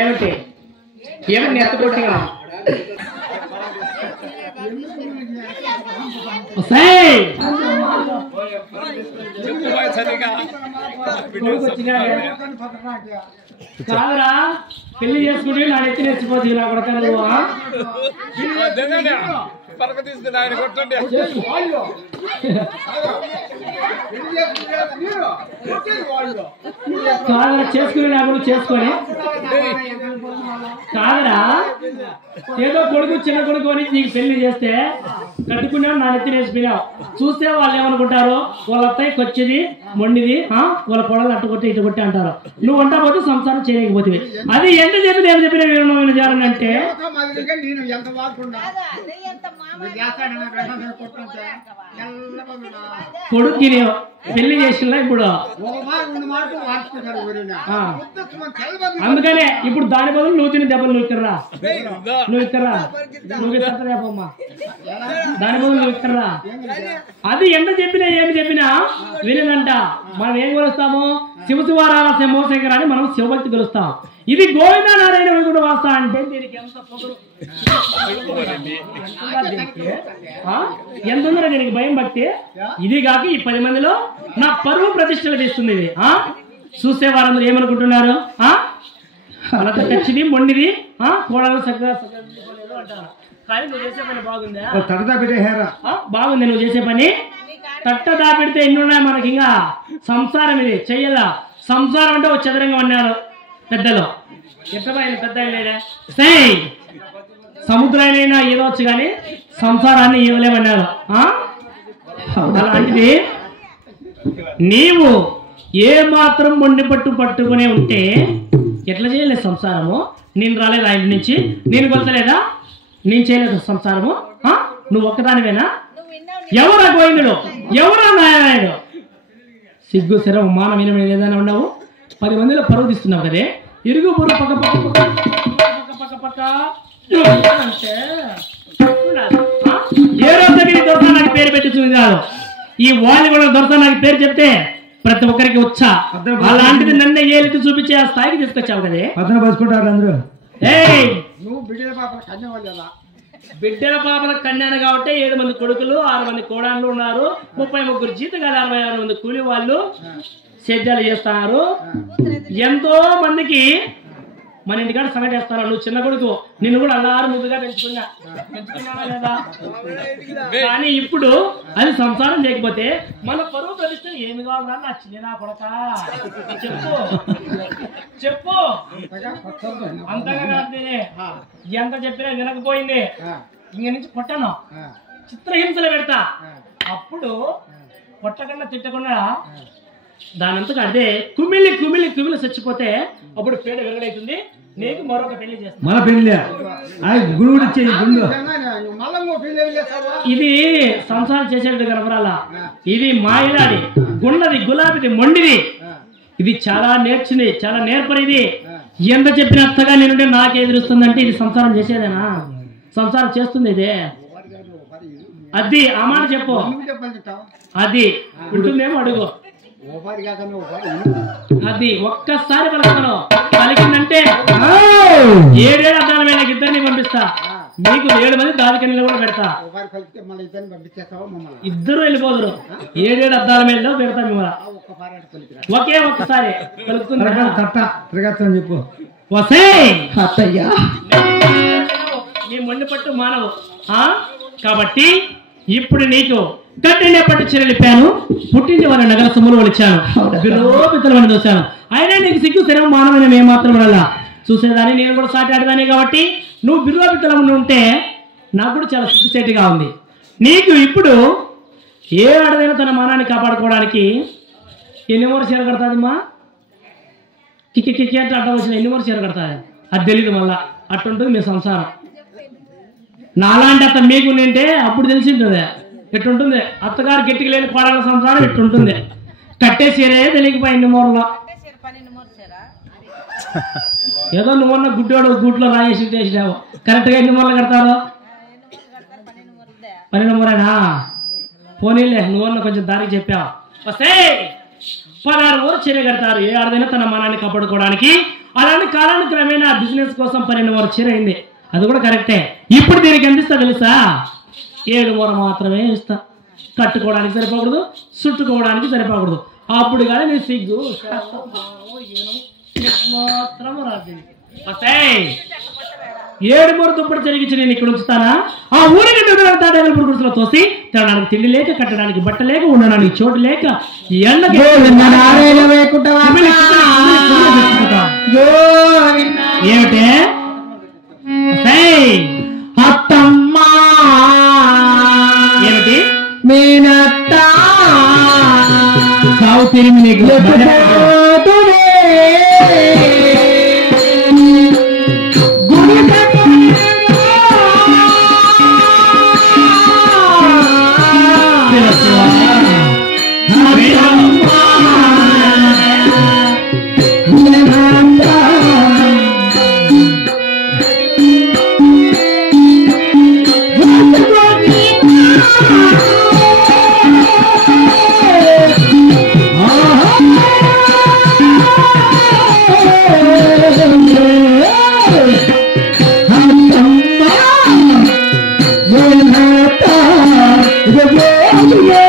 ఏమిటి ఏమని ఎత్త కొట్టిగా కాదురా పెళ్లి చేసుకుంటే నా ఎత్తి నేర్చిపోతుంది ఇలా కొడక కాదరా చేసుకునే నా కూడా చేసుకొని కాదరా ఏదో కొడుకు చిన్న కొడుకు అని నీకు పెళ్లి చేస్తే కట్టుకున్నావు నా నెత్తి నేర్చిపోయావు చూస్తే వాళ్ళు ఏమనుకుంటారు వాళ్ళ అత్తయ్యకి వచ్చేది మొండిది వాళ్ళ పొడలు అట్టు కొట్టి ఇటు కొట్టి అంటారు నువ్వు వంట పోతే సంసారం చేయకపోతే అది ఎంత చెప్పిన ఏం చెప్పిన వివరణ చేయాలంటే కొడుకు పెళ్లి చేసినా ఇప్పుడు అందుకనే ఇప్పుడు దాని బదులు నువ్వు తిని దెబ్బలు నువ్వు ఇక్కర్రా నువ్వు రేపమ్మా దాని బదులు నువ్వు ఇక్కర్రా అది ఎంత చెప్పినా ఏమి చెప్పినా వినదంట మనం ఏం కొలుస్తాము శివశివారాల శంభోశంకరాన్ని మనం శివభక్తి కొలుస్తాం ఇది గోవింద నారాయణ వైకుంఠ వాస అంటే దీనికి ఎంత పొగరు ఎంత ఉందో దీనికి భయం భక్తి ఇది కాక ఈ 10 మందిలో నా పరువు ప్రతిష్టలు తీస్తుంది ఇది చూసే వారందరూ ఏమనుకుంటున్నారు అలా తెచ్చిది మొండిది కోడలు చక్కగా అంటారు కానీ నువ్వు చేసే పని బాగుందా బాగుంది నువ్వు చేసే పని తట్ట దాపెడితే ఎన్ని ఉన్నాయి మనకి ఇంకా సంసారం ఇది చెయ్యాలా సంసారం అంటే ఒక చదరంగా అన్నారు పెద్దలు ఎట్టబోయిన పెద్ద లేదే సై సముద్రాన్నైనా ఏదవచ్చు కానీ సంసారాన్ని ఇవ్వలేమన్నారు అలాంటిది నీవు ఏ మాత్రం మొండి పట్టుకునే ఉంటే ఎట్లా చేయలేదు సంసారము నేను రాలేదు ఆయన నుంచి నేను కొలతలేదా నేను చేయలేదు సంసారము నువ్వు ఒక్కదానివేనా ఎవరా గోవిందుడు ఎవరా నారాయణుడు సిగ్గు శరం మానవీన ఏదైనా ఉన్నావు 10 మందిలో పరువు తీస్తున్నావు కదే ఇరుగు పొరుగు పక్క పక్క అంటే ఏ రోజుకి దొరసానికి పేరు పెట్టుకుంది కాదు ఈ వాళ్ళు కూడా దొరసానికి పేరు చెప్తే ప్రతి ఒక్కరికి వచ్చా అలాంటిది నన్ను ఏలికి చూపించే ఆ స్థాయికి తీసుకొచ్చావు కదే పక్కన పసుకుంటారు అందరూ బిడ్డల పాపల కన్యాను కాబట్టి 7 మంది కొడుకులు 6 మంది కోడాళ్ళు ఉన్నారు 33 జీతగాలు 66 మంది కూలి వాళ్ళు సేద్యాలు చేస్తున్నారు ఎంతో మందికి మన ఇంటికాడ సంగతి చేస్తారు నువ్వు చిన్న కొడుకు నిన్ను కూడా అల్లారు ముద్దుగా పెంచుకున్నావా లేదా కానీ ఇప్పుడు అది సంసారం చేయకపోతే మన పరువు ప్రతిష్ట ఏమి కావాలన్నా నా చిన్న కొడక చెప్పు అంతగా ఎంత చెప్పినా వినకపోయింది ఇంక నుంచి కొట్టాను చిత్రహింసలు పెడతా అప్పుడు కొట్టకుండా తిట్టకుండా దానంతగా అదే కుమిలి కుమిలి కుమిలి చచ్చిపోతే అప్పుడు పేడ వెలుగడైతుంది నీకు మరొక పెళ్లి చేస్తా మన పెళ్లి ఇది సంసారం చేసేటట్టు కనపరాలా ఇది మాయలాడి గుండది గులాబీది మొండిది ఇది చాలా నేర్చింది చాలా నేర్పరిది ఎంత చెప్పిన అత్తగా నేనుంటే నాకే ఎదురుస్తుందంటే ఇది సంసారం చేసేదేనా సంసారం చేస్తుంది ఇదే అది ఆ మాట చెప్పు అది ఉంటుందేమో అడుగు అది ఒక్కసారి పలుకుతాను పలికిందంటే 7 అద్దాల మీద ఇద్దరిని పంపిస్తా మీకు 7 మంది దారికన్నీళ్ళు కూడా పెడతా ఇద్దరు వెళ్ళిపోదురు 7 అద్దాల మీద పెడతా మిమ్మల్ని ఒకే ఒక్కసారి పలుకుతుంది చెప్పు నీ మొండి పట్టు మానవు కాబట్టి ఇప్పుడు నీకు కట్టినే పట్టు చెరలిపాను పుట్టించి వారి నగర సొమ్ములు వలిచాను విరోపితలను దోశాను అయినా నీకు సిగ్గు శరం మానవైన ఏమాత్రం అలా చూసేదాన్ని నేను కూడా సాటి ఆడదాన్ని కాబట్టి నువ్వు విరోపితలం ఉంటే నాకు కూడా చాలా సిగ్గుసేటిగా ఉంది నీకు ఇప్పుడు ఏ ఆడదైనా తన మానాన్ని కాపాడుకోవడానికి ఎన్ని మూర చీర కడతాదమ్మా కిక్కి అంటే అడ్డం వచ్చిన ఎన్ని మూర చీర కడతాది అది తెలీదు మళ్ళా అట్టుంటుంది మీ సంసారం నాలాంటి అత్త మీకు ఉంటే అప్పుడు తెలిసింటుంది ఎట్టుంటుంది అత్తగారు గట్టికి లేని కోడల సంసారం ఎట్టుంటుంది కట్టేసేరే తెలియకపోయి 2 మూరలో ఏదో నువ్వన్న గుడ్డోడు గూట్లో రాయేసి వేసినావు కరెక్ట్గా 2 మూరలు కడతావు 12 మూరేనా పోనీలే నువ్వన్న కొంచెం దారికి చెప్పావు వస్తే 16 ఓవర్ చీర కడతారు. ఏ ఆడదైనా తన మనాన్ని కాపాడుకోవడానికి. అలాంటి కాలానికి క్రమేణా బిజినెస్ కోసం 12 ఓవర్ చీర అయింది. అది కూడా కరెక్టే. ఇప్పుడు దీనికి ఎంత ఇస్తా తెలుసా? 7 ఓవర్ మాత్రమే ఇస్తా. కట్టుకోవడానికి సరిపోకూడదు, చుట్టుకోవడానికి సరిపోకూడదు. అప్పుడు కానీ నీ సిగ్గు మాత్రం రాదు. 7 మూర దుప్పటి జరిగించి నేను ఇక్కడ ఉంచుతానా? ఆ ఊరికి గుడిసెలో తోసి తినడానికి తిండి లేక, కట్టడానికి బట్ట లేక, ఉండడానికి చోటు లేక, ఎండకి ఏమిటే అత్తమ్మా ఏమిటి మీనత్త సావు తిరిగి నీకు Yeah.